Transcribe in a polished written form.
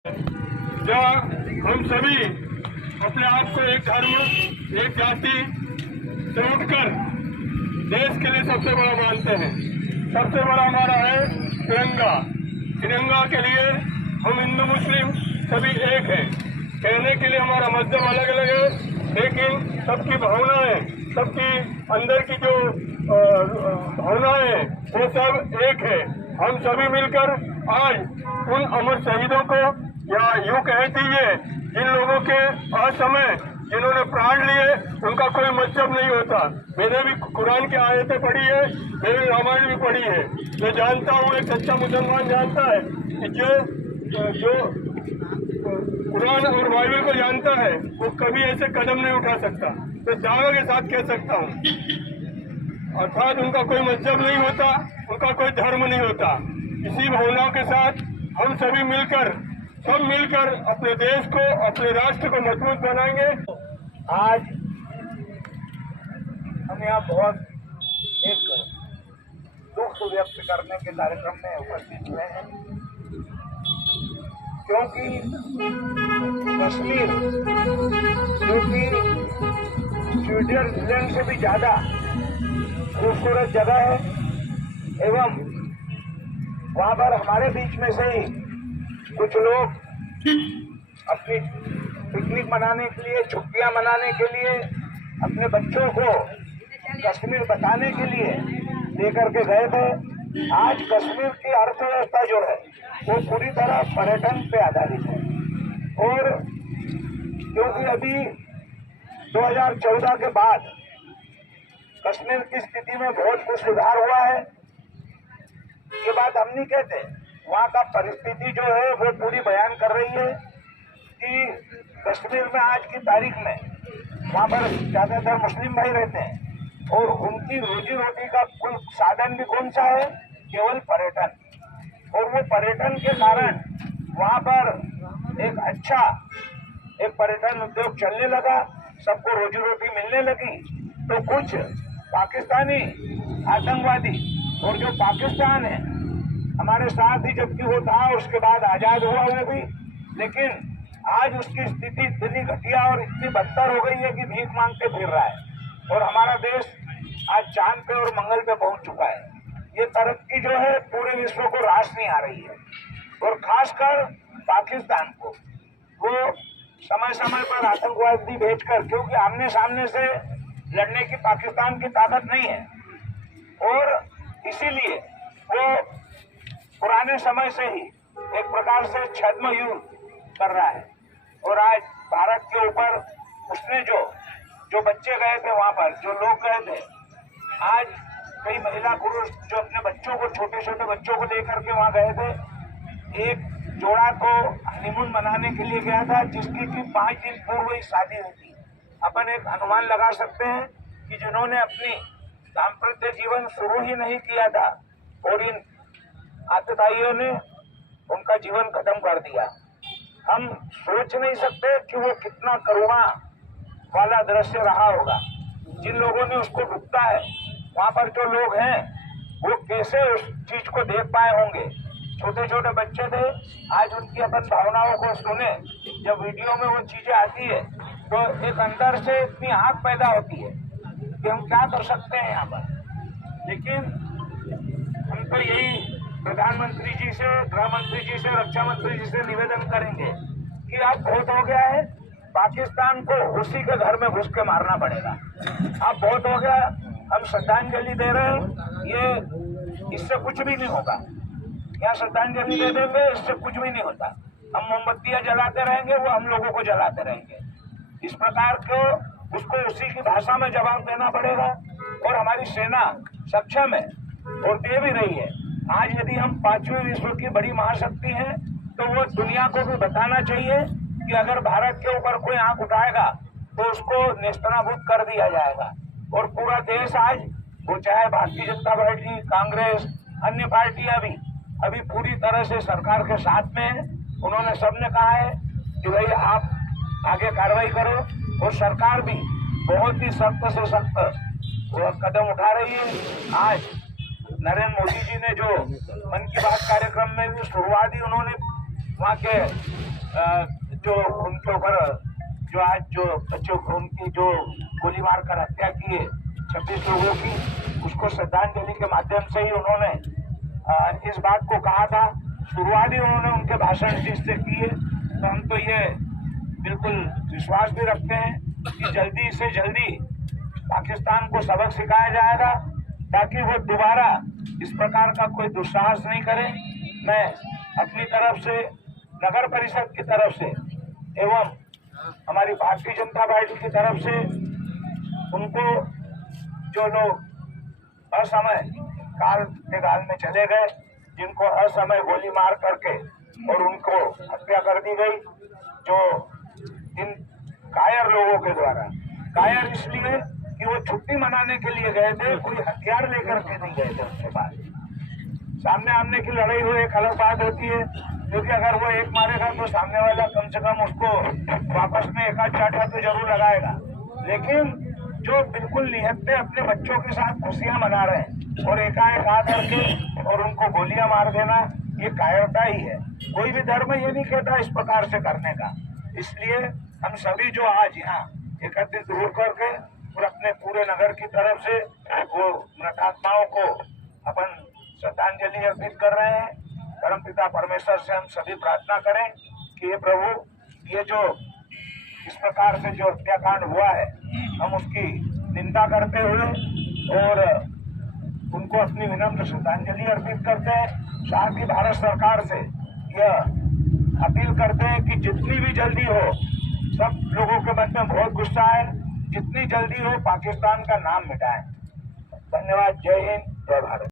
जहाँ हम सभी अपने आप को एक धर्म एक जाति से उठकर देश के लिए सबसे बड़ा मानते हैं। सबसे बड़ा हमारा है तिरंगा। तिरंगा के लिए हम हिंदू मुस्लिम सभी एक हैं। कहने के लिए हमारा मजहब अलग अलग है, लेकिन सबकी भावनाएं, सबकी अंदर की जो भावनाएं वो सब एक है। हम सभी मिलकर आज उन अमर शहीदों को, या यूं कह दीजिए जिन लोगों के असमय जिन्होंने प्राण लिए, उनका कोई मजहब नहीं होता। मैंने भी कुरान की आयतें पढ़ी है, मैंने रामायण भी पढ़ी है। मैं जानता हूँ, एक सच्चा मुसलमान जानता है कि जो कुरान और बाइबल को जानता है वो कभी ऐसे कदम नहीं उठा सकता। तो दावे के साथ कह सकता हूँ, अर्थात उनका कोई मजहब नहीं होता, उनका कोई धर्म नहीं होता। इसी भावनाओं के साथ हम सभी मिलकर अपने देश को, अपने राष्ट्र को मजबूत बनाएंगे। आज हम यहाँ बहुत एक दुख व्यक्त करने के कार्यक्रम में उपस्थित हुए हैं, क्योंकि कश्मीर जो कि स्विट्जरलैंड से भी ज्यादा खूबसूरत जगह है, एवं वहाँ पर हमारे बीच में से ही कुछ लोग अपनी पिकनिक मनाने के लिए, छुट्टियां मनाने के लिए, अपने बच्चों को कश्मीर बताने के लिए लेकर के गए थे। आज कश्मीर की अर्थव्यवस्था जो है वो पूरी तरह पर्यटन पे आधारित है, और क्योंकि अभी 2014 के बाद कश्मीर की स्थिति में बहुत कुछ सुधार हुआ है। ये बात हम नहीं कहते, वहाँ का परिस्थिति जो है वो पूरी बयान कर रही है कि कश्मीर में आज की तारीख में वहाँ पर ज्यादातर मुस्लिम भाई रहते हैं, और उनकी रोजी रोटी का कुल साधन भी कौन सा है? केवल पर्यटन। और वो पर्यटन के कारण वहाँ पर एक अच्छा पर्यटन उद्योग चलने लगा, सबको रोजी रोटी मिलने लगी। तो कुछ पाकिस्तानी आतंकवादी, और जो पाकिस्तान है हमारे साथ ही जबकि वो था, उसके बाद आजाद हुआ वो भी, लेकिन आज उसकी स्थिति इतनी घटिया और इतनी बदतर हो गई है कि भीख मांगते फिर रहा है, और हमारा देश आज चांद पे और मंगल पे पहुंच चुका है। ये तरक्की जो है पूरे विश्व को रास नहीं आ रही है, और खासकर पाकिस्तान को वो समय समय पर आतंकवादी भेजकर, क्योंकि आमने सामने से लड़ने की पाकिस्तान की ताकत नहीं है, और इसीलिए वो पुराने समय से ही एक प्रकार से छद्म युद्ध कर रहा है। और आज भारत के ऊपर उसने जो बच्चे गए थे वहां पर, जो लोग गए थे, आज कई महिला पुरुष जो अपने बच्चों को, छोटे छोटे बच्चों को लेकर के वहां गए थे। एक जोड़ा तो हनीमून मनाने के लिए गया था, जिसकी कि 5 दिन पूर्व ही शादी हुई थी। अपन एक अनुमान लगा सकते हैं कि जिन्होंने अपनी दाम्पत्य जीवन शुरू ही नहीं किया था, और इन आतताइयों ने उनका जीवन खत्म कर दिया। हम सोच नहीं सकते कि वो कितना करुणा वाला दृश्य रहा होगा। जिन लोगों ने उसको डूबता है, वहाँ पर जो लोग हैं वो कैसे उस चीज को देख पाए होंगे। छोटे छोटे बच्चे थे, आज उनकी अपन भावनाओं को सुने। जब वीडियो में वो चीजें आती है तो एक अंदर से इतनी आग पैदा होती है कि हम क्या कर सकते हैं यहाँ पर। लेकिन हम तो यही प्रधानमंत्री जी से, गृह मंत्री जी से, रक्षा मंत्री जी से निवेदन करेंगे कि अब बहुत हो गया है, पाकिस्तान को उसी के घर में घुस के मारना पड़ेगा। अब बहुत हो गया, हम श्रद्धांजलि दे रहे हैं, ये इससे कुछ भी नहीं होगा। यहाँ श्रद्धांजलि दे देंगे, इससे कुछ भी नहीं होता। हम मोमबत्तियां जलाते रहेंगे, वो हम लोगों को जलाते रहेंगे। इस प्रकार को उसको उसी की भाषा में जवाब देना पड़ेगा, और हमारी सेना सक्षम है और दे भी रही है। आज यदि हम 5वीं विश्व की बड़ी महाशक्ति हैं, तो वो दुनिया को भी बताना चाहिए कि अगर भारत के ऊपर कोई आंख उठाएगा तो उसको नेस्तनाबूद कर दिया जाएगा। और पूरा देश आज, वो चाहे भारतीय जनता पार्टी, कांग्रेस, अन्य पार्टियां भी अभी पूरी तरह से सरकार के साथ में है। उन्होंने सबने कहा है कि भाई आप आगे कार्रवाई करो, और सरकार भी बहुत ही सख्त से सख्त कदम उठा रही है। आज नरेंद्र मोदी जी ने जो मन की बात कार्यक्रम में भी शुरुआत ही उन्होंने वहाँ के जो उनके ऊपर जो आज जो बच्चों को उनकी जो गोली मारकर हत्या की है 26 लोगों की, उसको श्रद्धांजलि के माध्यम से ही उन्होंने इस बात को कहा था। शुरुआत ही उन्होंने उनके भाषण जिससे की है, तो हम तो ये बिल्कुल विश्वास भी रखते हैं कि जल्दी से जल्दी पाकिस्तान को सबक सिखाया जाएगा ताकि वो दोबारा इस प्रकार का कोई दुस्साहस नहीं करे। मैं अपनी तरफ से, नगर परिषद की तरफ से एवं हमारी भारतीय जनता पार्टी की तरफ से उनको, जो लोग असमय काल के गाल में चले गए, जिनको असमय गोली मार करके और उनको हत्या कर दी गई, जो इन कायर लोगों के द्वारा, कायर इसलिए कि वो छुट्टी मनाने के लिए गए थे, कोई हथियार लेकर के नहीं गए थे उनके पास। सामने आमने की लड़ाई हो एक अलग बात होती है, क्योंकि अगर वो एक मारेगा तो सामने वाला कम से कम उसको वापस में एक आध चाटा तो जरूर लगाएगा। लेकिन जो बिल्कुल निहत्ते अपने बच्चों के साथ खुशियां मना रहे हैं और एकाएक आ करके और उनको गोलियां मार देना, ये कायरता ही है। कोई भी धर्म ये नहीं कहता इस प्रकार से करने का। इसलिए हम सभी जो आज यहाँ एकत्रित हो करके और अपने पूरे नगर की तरफ से वो मृतात्माओं को अपन श्रद्धांजलि अर्पित कर रहे हैं। परमपिता परमेश्वर से हम सभी प्रार्थना करें कि ये प्रभु, ये जो इस प्रकार से जो हत्याकांड हुआ है, हम उसकी निंदा करते हुए और उनको अपनी विनम्र श्रद्धांजलि अर्पित करते हैं। साथ ही भारत सरकार से यह अपील करते हैं कि जितनी भी जल्दी हो, सब लोगों के मन में बहुत गुस्सा है, जितनी जल्दी हो पाकिस्तान का नाम मिटाएं। धन्यवाद। जय हिंद, जय भारत।